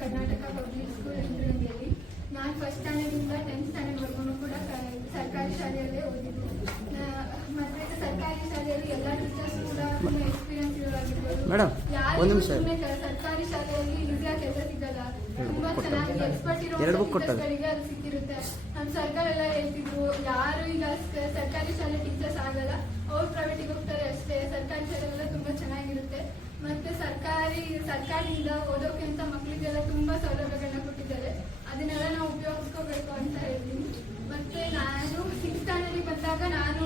Karnataka public school ಇಂದ್ರಗಿರಿಯಲ್ಲಿ. ನಾನು first ಸ್ಟ್ಯಾಂಡರ್ಡಿಂದ 10th ಸ್ಟ್ಯಾಂಡರ್ಡ್ವರೆಗೂ ಕೂಡ ಸರ್ಕಾರಿ ಶಾಲೆಯಲ್ಲೇ ಓದಿದ್ದು. ಮತ್ತೆ ಸರ್ಕಾರಿ ಶಾಲೆಯಲ್ಲಿ ಎಲ್ಲ ಟೀಚರ್ಸ್ ಕೂಡ ತುಂಬ ಎಕ್ಸ್ಪೀರಿಯನ್ಸ್ ಇರೋರಾಗಿರ್ಬೋದು. ಯಾರು ಸರ್ಕಾರಿ ಶಾಲೆಯಲ್ಲಿ ಈಸಿಯಾಗಿ ಕೆಲಸ ಸಿಗಲ್ಲ, ತುಂಬಾ ಚೆನ್ನಾಗಿ ಎಕ್ಸ್ಪರ್ಟ್ ಇರೋ ಟೀಚರ್ಸ್ಗಳಿಗೆ ಅದು ಸಿಕ್ಕಿರುತ್ತೆ. ನಮ್ಮ ಸರ್ಕಾರ ಎಲ್ಲ ಹೇಳ್ತಿದ್ರು, ಯಾರು ಈಗ ಸರ್ಕಾರಿ ಶಾಲೆ ಟೀಚರ್ಸ್ ಆಗಲ್ಲ, ಅವ್ರು ಪ್ರೈವೇಟಿಗೆ ಹೋಗ್ತಾರೆ ಅಷ್ಟೇ. ಸರ್ಕಾರಿ ಶಾಲೆಗಳೆಲ್ಲ ತುಂಬಾ ಚೆನ್ನಾಗಿರುತ್ತೆ. ಮತ್ತೆ ಸರ್ಕಾರದಿಂದ ಓದೋಕೆ ಅಂತ ಮಕ್ಕಳಿಗೆಲ್ಲ ತುಂಬಾ ಸೌಲಭ್ಯಗಳನ್ನ ಕೊಟ್ಟಿದ್ದಾರೆ. ಅದನ್ನೆಲ್ಲ ನಾವು ಉಪಯೋಗಿಸ್ಕೋಬೇಕು ಅಂತ ಹೇಳ್ತೀನಿ. ಮತ್ತೆ ನಾನು 6th ಸ್ಟ್ಯಾಂಡರ್ಡ್ಗೆ ಬಂದಾಗ ನಾನು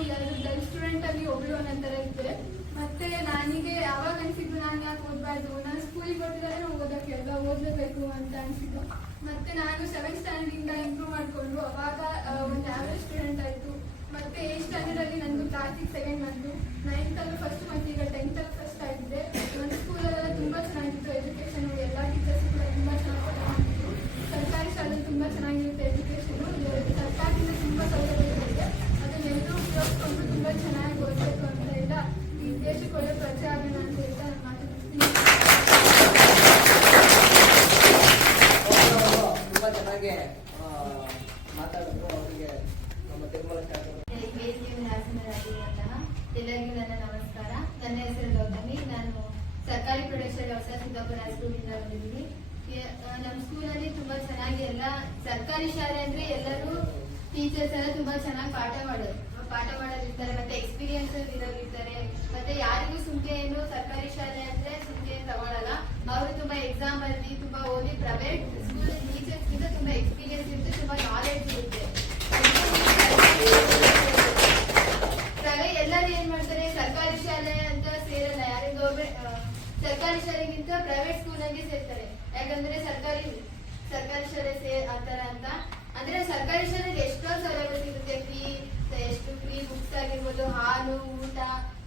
ಡಲ್ ಸ್ಟೂಡೆಂಟ್ ಅಲ್ಲಿ ಒಬ್ಳು ಅನ್ನೋ ಇದ್ದೆ. ಮತ್ತೆ ನನಗೆ ಯಾವಾಗ ಅನ್ಸಿದ್ದು ನಾನು ಯಾಕೆ ಓದಬಾರ್ದು, ನಾನು ಸ್ಕೂಲಿಗೆ ಓದಿದರೆ ನಾವು ಓದೋಕೆ ಅಲ್ವಾ, ಓದಲೇಬೇಕು ಅಂತ ಅನ್ಸಿದ್ದು. ಮತ್ತೆ ನಾನು 7th ಸ್ಟ್ಯಾಂಡರ್ಡಿಂದ ಇಂಪ್ರೂವ್ ಮಾಡಿಕೊಂಡು ಅವಾಗ ಒಂದು ಆವರೇಜ್ ಸ್ಟೂಡೆಂಟ್ ಆಯಿತು. ಮತ್ತೆ 8th ಸ್ಟ್ಯಾಂಡರ್ಡ್ ಅಲ್ಲಿ ನಂದು ಕ್ಲಾಸಿಗೆ ಸೆಕೆಂಡ್ ಬಂತು, 9th ಅಲ್ಲೂ ಫಸ್ಟ್, ಮತ್ತೆ ಈಗ 10th ಅಲ್ಲಿ ಫಸ್ಟ್ ಆಗಿದ್ದೆ. ನನ್ನ ಸ್ಕೂಲಲ್ಲೆಲ್ಲ ತುಂಬ ಚೆನ್ನಾಗಿತ್ತು ಎಜುಕೇಷನ್, ಎಲ್ಲ ಟೀಚರ್ಸ್ ಕೂಡ ತುಂಬ ಚೆನ್ನಾಗಿ ಮಾಡ್ತಿದ್ರು. ಸರ್ಕಾರಿ ಶಾಲೆ ತುಂಬ ಚೆನ್ನಾಗಿರುತ್ತೆ ಎಜುಕೇಷನು, ಸರ್ಕಾರದಿಂದ ತುಂಬ ಸೌಲಭ್ಯಗಳಿದೆ. ಅದನ್ನೆಲ್ಲರೂ ಉಪಯೋಗಿಸ್ಕೊಂಡು ತುಂಬ ಚೆನ್ನಾಗಿ ಓದಬೇಕು ಅಂತ ಇಲ್ಲ, ಈ ದೇಶಕ್ಕೆ ಒಳ್ಳೆ ಪ್ರಜೆ ಆಗೋಣ ಅಂತ ಹೇಳ್ತಾ ನಾನು ಮಾತಾಡ್ತೀನಿ. ತುಂಬ ಚೆನ್ನಾಗಿ ಮಾತಾಡಿದ್ರು ಅವರಿಗೆ ನಮ್ಮ ತಿರುಮಲ ಎಲ್ಲರಿಗೂ ನನ್ನ ನಮಸ್ಕಾರ. ನನ್ನ ಹೆಸರು ಗೌತಮಿ. ನಾನು ಸರ್ಕಾರಿ ಪ್ರೌಢಶಾಲೆ ಹೊಸ ಸಿದ್ದಾಪುರ ಸ್ಕೂಲಿಂದ ಬಂದಿದ್ದೀನಿ. ನಮ್ಮ ಸ್ಕೂಲಲ್ಲಿ ತುಂಬಾ ಚೆನ್ನಾಗಿ ಎಲ್ಲ ಸರ್ಕಾರಿ ಶಾಲೆ ಅಂದ್ರೆ ಎಲ್ಲರೂ ಟೀಚರ್ಸ್ ಎಲ್ಲ ತುಂಬಾ ಚೆನ್ನಾಗಿ ಪಾಠ ಮಾಡೋದಿರ್ತಾರೆ, ಮತ್ತೆ ಎಕ್ಸ್ಪೀರಿಯನ್ಸ್ ಇರೋರಿರ್ತಾರೆ. ಮತ್ತೆ ಯಾರಿಗೂ ಸುಮ್ಕೆ ಏನು ಸರ್ಕಾರಿ ಶಾಲೆ ಅಂದ್ರೆ ಸುಮ್ಕೆ ತಗೊಳಲ್ಲ. ಅವರು ತುಂಬಾ ಎಕ್ಸಾಮ್ ಅಲ್ಲಿ ತುಂಬಾ ಓದಿ ಪ್ರೈವೇಟ್ ಸ್ಕೂಲ್ ಟೀಚರ್ಸ್ ಗಿಂತ ತುಂಬಾ ಎಕ್ಸ್ಪೀರಿಯನ್ಸ್ ಇರುತ್ತೆ, ತುಂಬಾ ನಾಲೆಡ್ಜ್ ಇರುತ್ತೆ. ಎಲ್ಲರೂ ಏನ್ ಮಾಡ್ತಾರೆ, ಸರ್ಕಾರಿ ಶಾಲೆ ಅಂತ ಸೇರಲ್ಲ, ಯಾರು ಸರ್ಕಾರಿ ಶಾಲೆಗಿಂತ ಪ್ರೈವೇಟ್ ಸ್ಕೂಲ್ ಆಗಿ ಸೇರ್ತಾರೆ. ಯಾಕಂದ್ರೆ ಸರ್ಕಾರಿ ಶಾಲೆ ಆತರ ಅಂತ ಅಂದ್ರೆ ಸರ್ಕಾರಿ ಶಾಲೆಗೆ ಎಷ್ಟೊಂದು ಸೌಲಭ್ಯ ಸಿಗುತ್ತೆ. ಫ್ರೀ ಬುಕ್ಸ್ ಆಗಿರ್ಬೋದು, ಹಾಲು, ಊಟ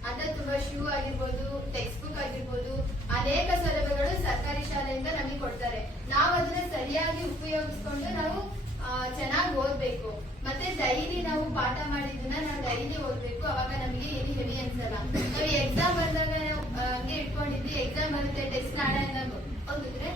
ಅಂತ ತುಂಬಾ ಶೂ ಆಗಿರ್ಬೋದು, ಟೆಕ್ಸ್ಟ್ ಬುಕ್ ಆಗಿರ್ಬೋದು, ಅನೇಕ ಸೌಲಭ್ಯಗಳು ಸರ್ಕಾರಿ ಶಾಲೆಯಿಂದ ನಮಗೆ ಕೊಡ್ತಾರೆ. ನಾವು ಅದನ್ನ ಸರಿಯಾಗಿ ಉಪಯೋಗಿಸ್ಕೊಂಡು ನಾವು ಚೆನ್ನಾಗಿ ಓದ್ಬೇಕು. ಮತ್ತೆ ಡೈಲಿ ನಾವು ಪಾಠ ಮಾಡಿದ್ದನ್ನ ನಾವು ಡೈಲಿ ಓದ್ಬೇಕು. ಅವಾಗ ನಮಗೆ ಏನು ಹೆವಿ ಅನ್ಸಲ್ಲ. ನಾವು ಎಕ್ಸಾಮ್ ಬಂದಾಗ ನಾವು ಹಂಗೆ ಇಟ್ಕೊಂಡಿದ್ವಿ, ಎಕ್ಸಾಮ್ ಬರುತ್ತೆ ಟೆಸ್ಟ್ ನಾಳೆ ಓದಿದ್ರೆ